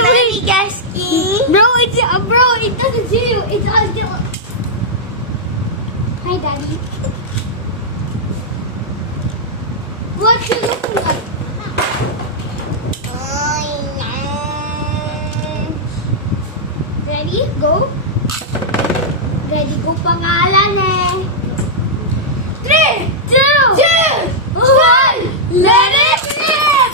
Daddy Gasky. Bro, it doesn't see you. It's us. Hi, Daddy. What you looking at? Ready? Go. Ready, go pangalan eh. 3, 2, 1, let it rip!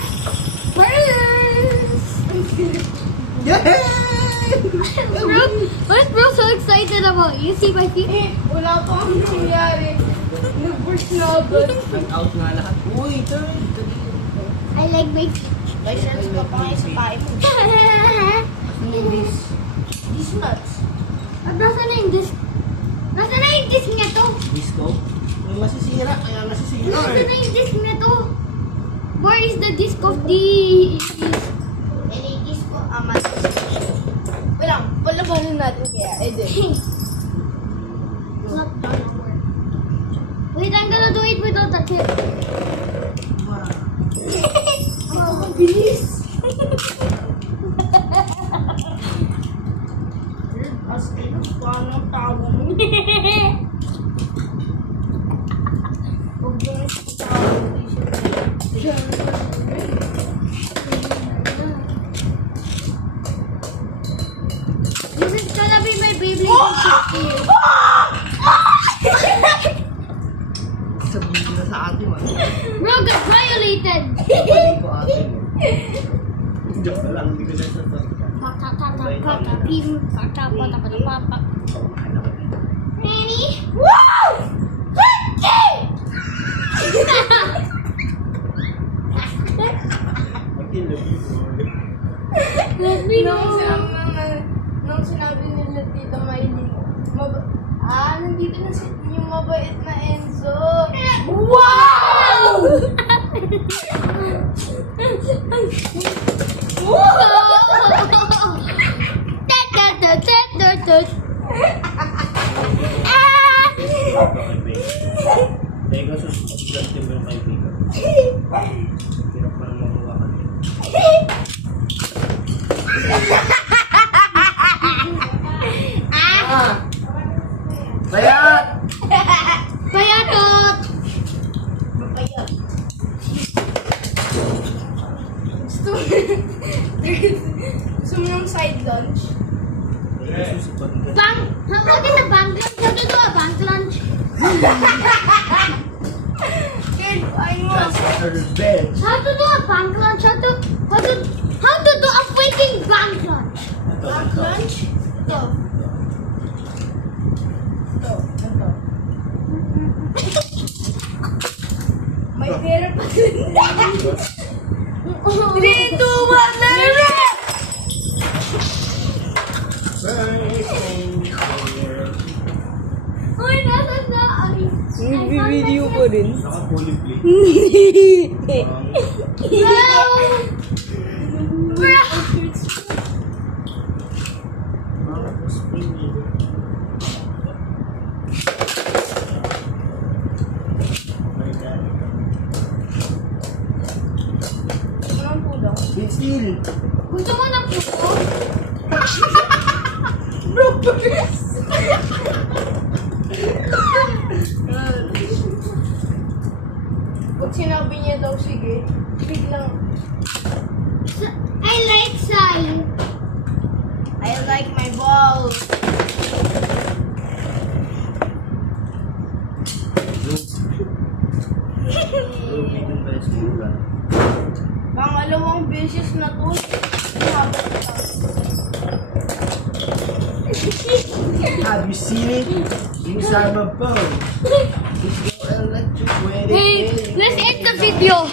Bro, what's bro so excited about? You see my feet? Wala pa akong nangyari. Nag-burst na agad. Nag-out nga lahat. Uy, turn. I like my License pa pa ngayon sa pae mo. These nuts. Nasaan na yung disc? Nasaan na yung disc niya to? Disco? May masisira. Kaya nasisira Nasaan na yung disc niya to? Where is the disc of the... Nilagis ko ang walang, palabanin natin kaya. Not gonna work. Wait, I'm gonna do it without the tip. Oh, ang bilis. As in, paano ang tawa mo? Huwag mo na sa tawa mo. This is gonna be my Beyblade in 50 years. Sabihin na sa atin, man. Bro, got violated! Pwede ko atin. Joke lang. Hindi ko na sa Ready? Wow! Let me know. Nung sinabi nila Tita Maylin, nandito na yung mabait na Enzo. Wow! Teka, susunod mo yung kaibigan. Hirap pa naman mawakan yun. Bayat! Payatot! Mapayat. Gusto mo ng side lunch? Susupad ka. Bang! What is a bank lunch? How to do a bank lunch? Kid, I know. Just under the bed. How to do a bank lunch? How to do a freaking bank lunch? Ito, Bank ito. lunch? Ito. Ito. May pera pa din. 3, 2, 1, let it rip! Uy, nasa na? Nag-video ko rin. Saka fully play. Anong pulo? Big still. Gusto mo ng puto? Pag sinabi niya daw, sige, biglang, I like Sai. I like my balls. Lugi yung best still. Pangalawang beses na to. Have you seen it? Inside my phone. It's your electric wedding. Hey, let's end the video.